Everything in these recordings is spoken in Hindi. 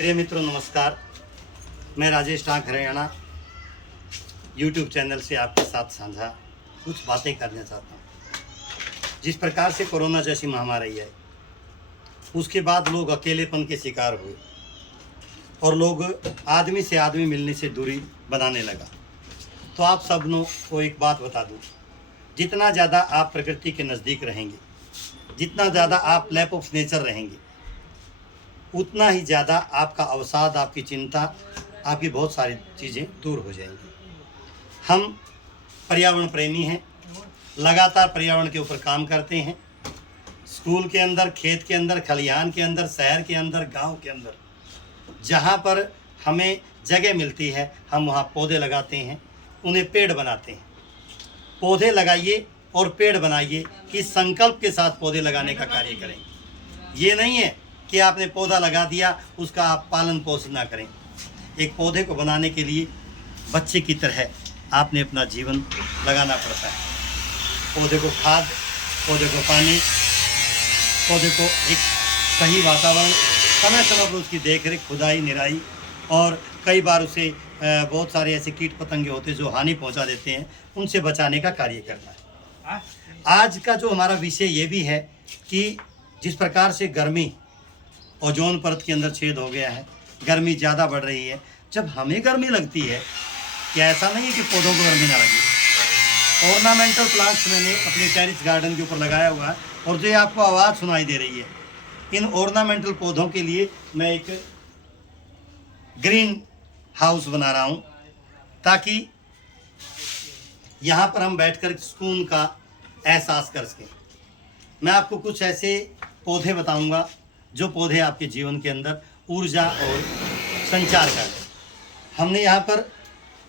प्रिय मित्रों नमस्कार। मैं Rajesh tank Haryana YouTube channel से आपके साथ साझा कुछ बातें करना चाहता हूँ। जिस प्रकार से कोरोना जैसी महामारी आई, उसके बाद लोग अकेलेपन के शिकार हुए और लोग आदमी से आदमी मिलने से दूरी बनाने लगा। तो आप सबनों को एक बात बता दूँ, जितना ज़्यादा आप प्रकृति के नज़दीक रहेंगे, जितना ज़्यादा आप लैप ऑफ नेचर रहेंगे, उतना ही ज़्यादा आपका अवसाद, आपकी चिंता, आपकी बहुत सारी चीज़ें दूर हो जाएंगी। हम पर्यावरण प्रेमी हैं, लगातार पर्यावरण के ऊपर काम करते हैं। स्कूल के अंदर, खेत के अंदर, खलिहान के अंदर, शहर के अंदर, गांव के अंदर, जहां पर हमें जगह मिलती है हम वहां पौधे लगाते हैं, उन्हें पेड़ बनाते हैं। पौधे लगाइए और पेड़ बनाइए, इस संकल्प के साथ पौधे लगाने का कार्य करें। ये नहीं है कि आपने पौधा लगा दिया, उसका आप पालन पोषण ना करें। एक पौधे को बनाने के लिए बच्चे की तरह आपने अपना जीवन लगाना पड़ता है। पौधे को खाद, पौधे को पानी, पौधे को एक सही वातावरण, समय समय पर उसकी देखरेख, खुदाई, निराई, और कई बार उसे बहुत सारे ऐसे कीट पतंगे होते हैं जो हानि पहुंचा देते हैं, उनसे बचाने का कार्य करना है। आज का जो हमारा विषय ये भी है कि जिस प्रकार से गर्मी, ओजोन परत के अंदर छेद हो गया है, गर्मी ज़्यादा बढ़ रही है। जब हमें गर्मी लगती है, क्या ऐसा नहीं है कि पौधों को गर्मी ना लगे। ऑर्नामेंटल प्लांट्स मैंने अपने टेरेस गार्डन के ऊपर लगाया हुआ है, और जो आपको आवाज़ सुनाई दे रही है, इन ऑर्नामेंटल पौधों के लिए मैं एक ग्रीन हाउस बना रहा हूँ, ताकि यहाँ पर हम बैठकर सुकून का एहसास कर सकें। मैं आपको कुछ ऐसे पौधे बताऊँगा जो पौधे आपके जीवन के अंदर ऊर्जा और संचार कर दें। हमने यहाँ पर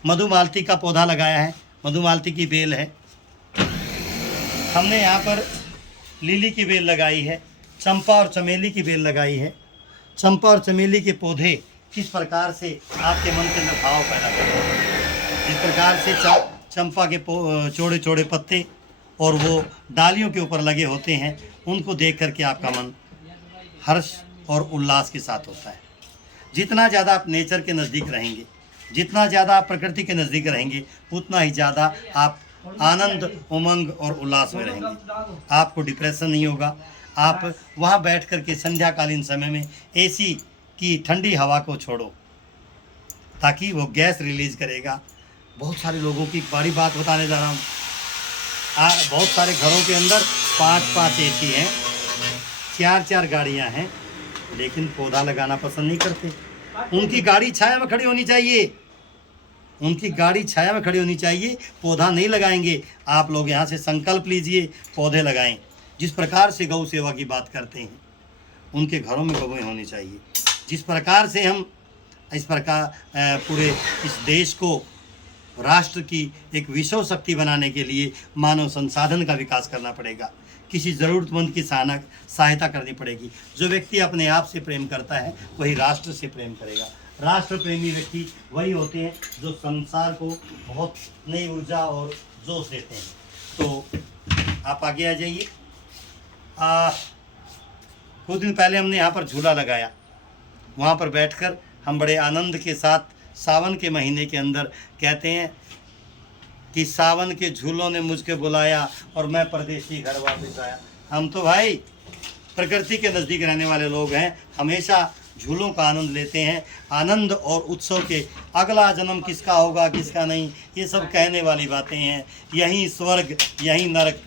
मधुमालती का पौधा लगाया है, मधुमालती की बेल है। हमने यहाँ पर लिली की बेल लगाई है, चंपा और चमेली की बेल लगाई है। चंपा और चमेली के पौधे किस प्रकार से आपके मन के अंदर भाव पैदा करते हैं। इस प्रकार से चंपा के चौड़े चौड़े पत्ते और वो डालियों के ऊपर लगे होते हैं, उनको देख करके आपका मन हर्ष और उल्लास के साथ होता है। जितना ज़्यादा आप नेचर के नज़दीक रहेंगे, जितना ज़्यादा आप प्रकृति के नज़दीक रहेंगे, उतना ही ज़्यादा आप आनंद, उमंग और उल्लास में रहेंगे। आपको डिप्रेशन नहीं होगा। आप वहाँ बैठ कर के संध्याकालीन समय में एसी की ठंडी हवा को छोड़ो, ताकि वो गैस रिलीज करेगा। बहुत सारे लोगों की बड़ी बात बताने जा रहा हूँ। बहुत सारे घरों के अंदर 5-5 एसी हैं, 4-4 गाड़ियां हैं, लेकिन पौधा लगाना पसंद नहीं करते। उनकी गाड़ी छाया में खड़ी होनी चाहिए, उनकी गाड़ी छाया में खड़ी होनी चाहिए, पौधा नहीं लगाएंगे। आप लोग यहाँ से संकल्प लीजिए, पौधे लगाएं। जिस प्रकार से गौ सेवा की बात करते हैं, उनके घरों में गौएं होनी चाहिए। जिस प्रकार से हम इस प्रकार पूरे इस देश को राष्ट्र की एक विश्व शक्ति बनाने के लिए मानव संसाधन का विकास करना पड़ेगा। किसी ज़रूरतमंद की सहायता करनी पड़ेगी। जो व्यक्ति अपने आप से प्रेम करता है, वही राष्ट्र से प्रेम करेगा। राष्ट्र प्रेमी व्यक्ति वही होते हैं जो संसार को बहुत नई ऊर्जा और जोश देते हैं। तो आप आगे आ जाइए। कुछ दिन पहले हमने यहाँ पर झूला लगाया। वहाँ पर बैठकर हम बड़े आनंद के साथ, सावन के महीने के अंदर, कहते हैं कि सावन के झूलों ने मुझको बुलाया और मैं परदेसी घर वापस आया। हम तो भाई प्रकृति के नज़दीक रहने वाले लोग हैं, हमेशा झूलों का आनंद लेते हैं। आनंद और उत्सव के अगला जन्म किसका होगा, किसका नहीं, ये सब कहने वाली बातें हैं। यहीं स्वर्ग, यहीं नरक।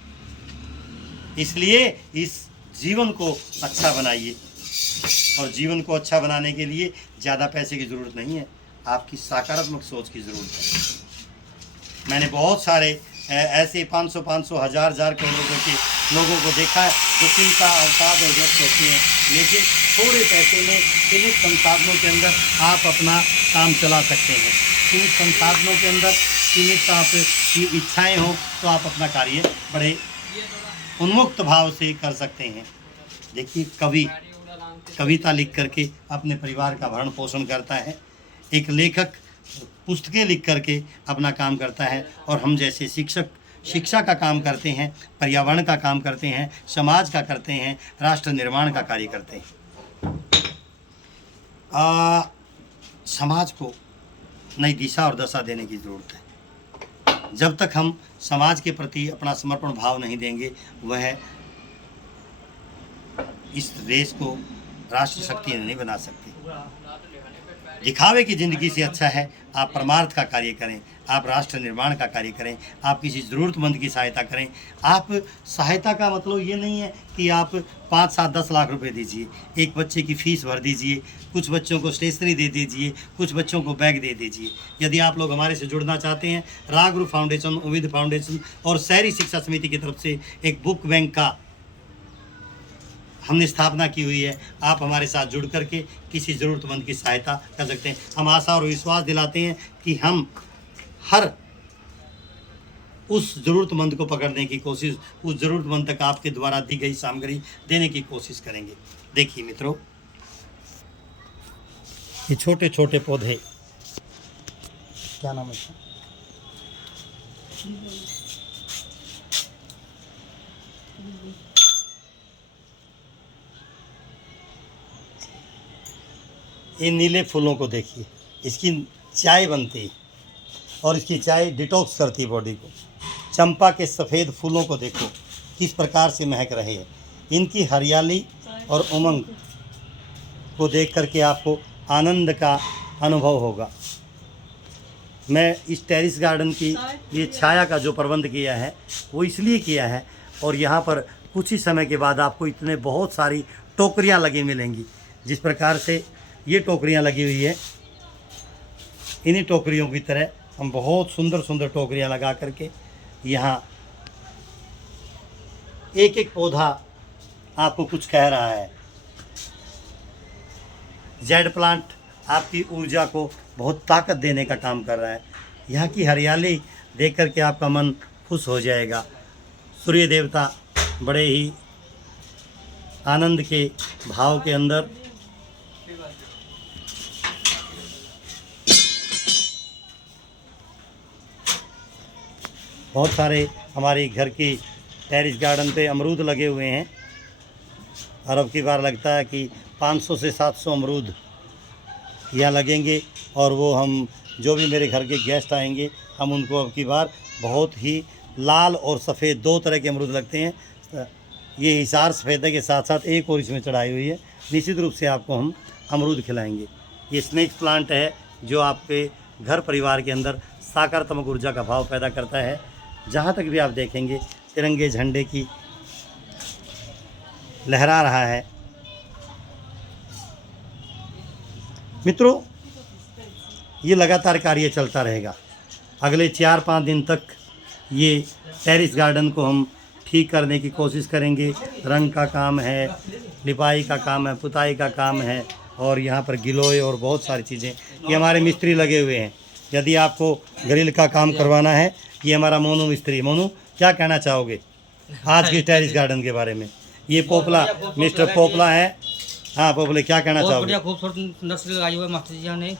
इसलिए इस जीवन को अच्छा बनाइए, और जीवन को अच्छा बनाने के लिए ज़्यादा पैसे की ज़रूरत नहीं है, आपकी सकारात्मक सोच की ज़रूरत है। मैंने बहुत सारे ऐसे 500, 1000 करोड़ रुपये के लोगों को देखा है जो चिंता, अवसाद और व्यस्त होते हैं, लेकिन थोड़े पैसे में सीमित संसाधनों के अंदर आप अपना काम चला सकते हैं। सीमित संसाधनों के अंदर सीमित आपकी इच्छाएं हो तो आप अपना कार्य बड़े उन्मुक्त भाव से कर सकते हैं। देखिए, कवि कविता लिख करके अपने परिवार का भरण पोषण करता है, एक लेखक पुस्तकें लिख करके अपना काम करता है, और हम जैसे शिक्षक शिक्षा का काम करते हैं, पर्यावरण का काम करते हैं, समाज का करते हैं, राष्ट्र निर्माण का कार्य करते हैं। समाज को नई दिशा और दशा देने की ज़रूरत है। जब तक हम समाज के प्रति अपना समर्पण भाव नहीं देंगे, वह इस देश को राष्ट्र शक्ति नहीं बना सकते। दिखावे की ज़िंदगी से अच्छा है आप परमार्थ का कार्य करें, आप राष्ट्र निर्माण का कार्य करें, आप किसी ज़रूरतमंद की सहायता करें। आप सहायता का मतलब ये नहीं है कि आप 5, 7, 10 लाख रुपए दीजिए, एक बच्चे की फ़ीस भर दीजिए, कुछ बच्चों को स्टेशनरी दे दीजिए, कुछ बच्चों को बैग दे दीजिए। यदि आप लोग हमारे से जुड़ना चाहते हैं, रागरू फाउंडेशन, उम्मीद फाउंडेशन और शहरी शिक्षा समिति की तरफ से एक बुक बैंक का हमने स्थापना की हुई है। आप हमारे साथ जुड़ करके किसी ज़रूरतमंद की सहायता कर सकते हैं। हम आशा और विश्वास दिलाते हैं कि हम हर उस ज़रूरतमंद को पकड़ने की कोशिश, उस ज़रूरतमंद तक आपके द्वारा दी गई सामग्री देने की कोशिश करेंगे। देखिए मित्रों, ये छोटे छोटे पौधे, क्या नाम है इसका? इन नीले फूलों को देखिए, इसकी चाय बनती है और इसकी चाय डिटॉक्स करती है बॉडी को। चंपा के सफ़ेद फूलों को देखो किस प्रकार से महक रहे हैं। इनकी हरियाली और उमंग को देख करके आपको आनंद का अनुभव होगा। मैं इस टेरिस गार्डन की ये छाया का जो प्रबंध किया है वो इसलिए किया है, और यहाँ पर कुछ ही समय के बाद आपको इतने बहुत सारी टोकरियाँ लगी मिलेंगी। जिस प्रकार से ये टोकरियाँ लगी हुई है, इन्हीं टोकरियों की तरह हम बहुत सुंदर सुंदर टोकरियाँ लगा करके यहाँ एक एक पौधा आपको कुछ कह रहा है। जेड प्लांट आपकी ऊर्जा को बहुत ताकत देने का काम कर रहा है। यहाँ की हरियाली देख करके आपका मन खुश हो जाएगा। सूर्य देवता बड़े ही आनंद के भाव के अंदर बहुत सारे हमारे घर की टेरिस गार्डन पे अमरूद लगे हुए हैं, और अब की बार लगता है कि 500 से 700 अमरूद यहाँ लगेंगे। और वो हम जो भी मेरे घर के गेस्ट आएंगे, हम उनको अब की बार बहुत ही लाल और सफ़ेद 2 तरह के अमरूद लगते हैं। ये हिसार सफ़ेदा के साथ साथ एक और इसमें चढ़ाई हुई है। निश्चित रूप से आपको हम अमरूद खिलाएंगे। ये स्नेक प्लांट है जो आपके घर परिवार के अंदर सकारात्मक ऊर्जा का भाव पैदा करता है। जहाँ तक भी आप देखेंगे तिरंगे झंडे की लहरा रहा है। मित्रों, ये लगातार कार्य चलता रहेगा। अगले 4-5 दिन तक ये टेरिस गार्डन को हम ठीक करने की कोशिश करेंगे। रंग का काम है, लिपाई का काम है, पुताई का काम है, और यहाँ पर गिलोय और बहुत सारी चीज़ें। ये हमारे मिस्त्री लगे हुए हैं। यदि आपको ग्रिल का काम करवाना है, ये हमारा मोनू मिस्त्री। मोनू, क्या कहना चाहोगे आज की टेरिस गार्डन के बारे में? ये पोपला, मिस्टर पोपला है। हाँ पोपले, क्या कहना चाहोगे? बढ़िया खूबसूरत नर्सरी लगाई हुई है मास्टर जी ने।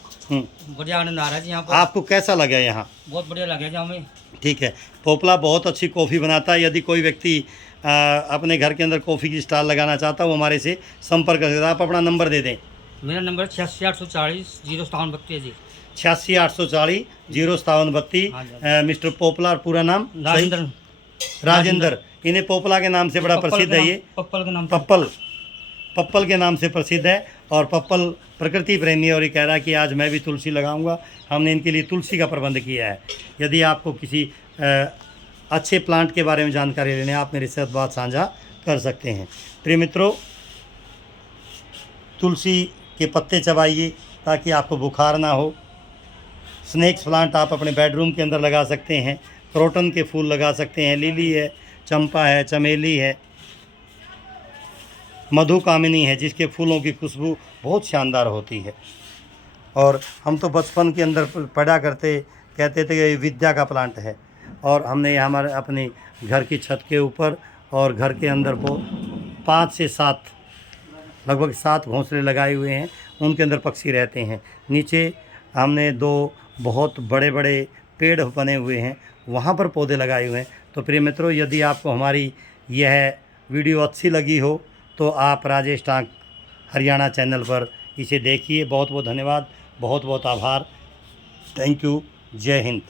बढ़िया आनंद आ रहा है यहाँ पर। आपको कैसा लगा यहाँ? बहुत बढ़िया लगे यहाँ में। ठीक है। पोपला बहुत अच्छी कॉफ़ी बनाता है। यदि कोई व्यक्ति अपने घर के अंदर कॉफ़ी की स्टॉल लगाना चाहता है, वो हमारे से संपर्क कर सकता है। आप अपना नंबर दे दें। मेरा नंबर 86 840 05732 है जी। 86 840 05732। मिस्टर पोपला, पूरा नाम? राजेंद्र। इन्हें पोपला के नाम से बड़ा प्रसिद्ध है। ये पप्पल के नाम, पप्पल के नाम से प्रसिद्ध है। और पप्पल प्रकृति प्रेमी, और ये कह रहा है कि आज मैं भी तुलसी लगाऊंगा। हमने इनके लिए तुलसी का प्रबंध किया है। यदि आपको किसी अच्छे प्लांट के बारे में जानकारी लेने, आप मेरे साथ बात साझा कर सकते हैं। प्रिय मित्रों, तुलसी के पत्ते चबाइए ताकि आपको बुखार ना हो। स्नेक्स प्लांट आप अपने बेडरूम के अंदर लगा सकते हैं। क्रोटन के फूल लगा सकते हैं। लिली है, चंपा है, चमेली है, मधुकामिनी है, जिसके फूलों की खुशबू बहुत शानदार होती है। और हम तो बचपन के अंदर पढ़ा करते, कहते थे कि ये विद्या का प्लांट है। और हमने हमारे अपने घर की छत के ऊपर और घर के अंदर को 5 से 7 लगभग 7 घोंसले लगाए हुए हैं। उनके अंदर पक्षी रहते हैं। नीचे हमने 2 बहुत बड़े बड़े पेड़ बने हुए हैं, वहाँ पर पौधे लगाए हुए हैं। तो प्रिय मित्रों, यदि आपको हमारी यह वीडियो अच्छी लगी हो तो आप राजेश टांक हरियाणा चैनल पर इसे देखिए। बहुत बहुत धन्यवाद, बहुत बहुत आभार। Thank you. जय हिंद।